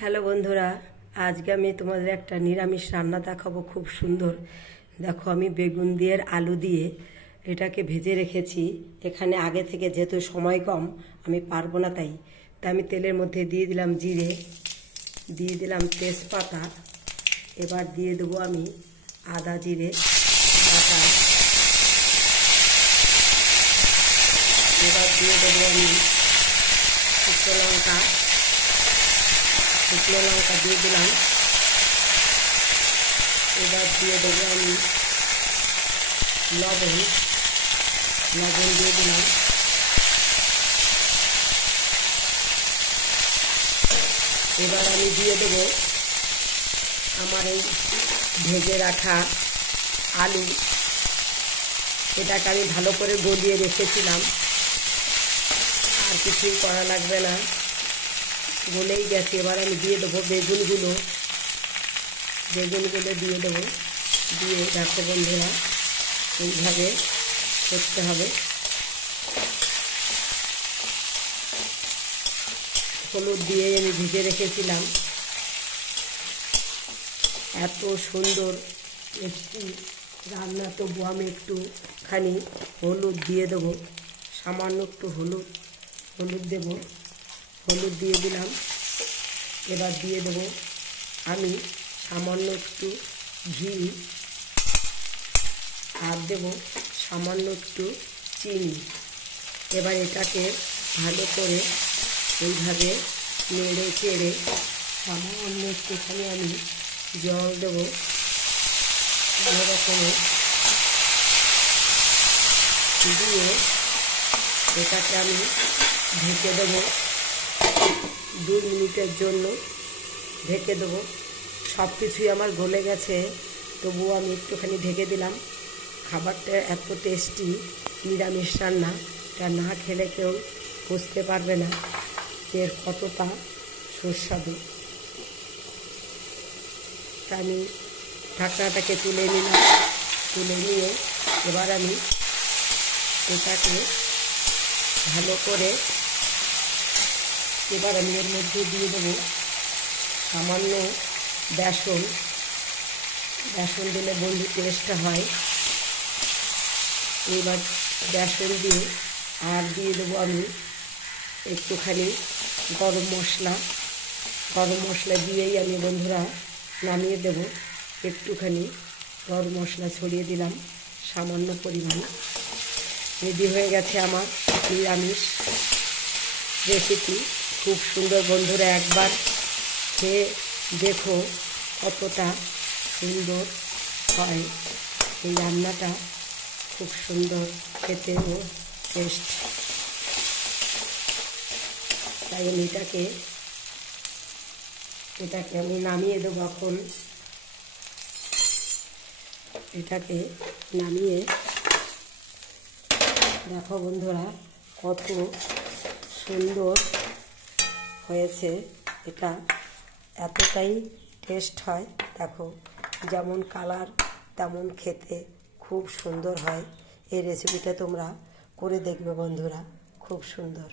Hello বন্ধুরা, আজকে আমি তোমাদের একটা নিরামিষ রান্না দেখাবো। খুব সুন্দর। দেখো, আমি বেগুন দিয়ে আলু দিয়ে এটাকে ভেজে রেখেছি। এখানে আগে থেকে যেহেতু সময় কম, আমি পারবো না, তাই আমি তেলের মধ্যে দিয়ে দিলাম জিরে, দিয়ে দিলাম তেজপাতা। এবার দিয়ে দেবো আমি আদা জিরে বাটা। এবার দিয়ে দেবো আমি শুকনো লঙ্কা দিয়ে দিলাম। এবার দিয়ে দেবো আমি লবণ দিয়ে দিলাম। এবার আমি দিয়ে দেবো আমার এই ভেজে রাখা আলু। এটাকে আমি ভালো করে গলিয়ে রেখেছিলাম, আর কিছুই করা লাগবে না, গলেই গেছে। এবার আমি দিয়ে দেবো বেগুনগুলো দিয়ে দেবো। দিয়ে দেখো বন্ধুরা, এইভাবে করতে হবে। হলুদ দিয়ে আমি ভিজে রেখেছিলাম। এত সুন্দর টেস্টি রান্না, তবু আমি একটুখানি হলুদ দিয়ে দেবো। সামান্য একটু হলুদ দেব। হলুদ দিয়ে দিলাম। এবার দিয়ে দেবো আমি সামান্য একটু ঘি, আর দেব সামান্য একটু চিনি। এবার এটাকে ভালো করে এইভাবে নেড়ে চেড়ে সামান্য একটুখানি আমি জল দেবো। কোনো রকমের দিয়ে এটাকে আমি ঢেকে দেবো। 2 মিনিটের জন্য ঢেকে দেবো। সব কিছুই আমার গলে গেছে, তবুও আমি একটুখানি ঢেকে দিলাম। খাবারটা এত টেস্টি নিরামিষ রান্না, এটা না খেলে কেউ বুঝতে পারবে না যে এর কতটা সুস্বাদু। তা আমি ঢাকনাটাকে তুলে নিয়ে এবার আমি এটাকে ভালো করে এবার আমি এর মধ্যে দিয়ে দেবো সামান্য বেসন দিলে বন্ধু টেস্টটা হয়। এবার বেসন দিয়ে আর দিয়ে দেবো আমি একটুখানি গরম মশলা দিয়েই আমি বন্ধুরা নামিয়ে দেব। একটুখানি গরম মশলা ছড়িয়ে দিলাম সামান্য পরিমাণ। রেডি হয়ে গেছে আমার নিরামিষ রেসিপি। খুব সুন্দর বন্ধুরা, একবার খেয়ে দেখো কতটা সুন্দর হয় এই রান্নাটা। খুব সুন্দর খেতে ও টেস্ট। তাই আমি এটাকে আমি নামিয়ে দেবো। এখন এটাকে নামিয়ে দেখো বন্ধুরা কত সুন্দর হয়েছে। এটা এতটাই টেস্ট হয়। দেখো, যেমন কালার তেমন খেতে খুব সুন্দর হয়। এই রেসিপিটা তোমরা করে দেখবে বন্ধুরা, খুব সুন্দর।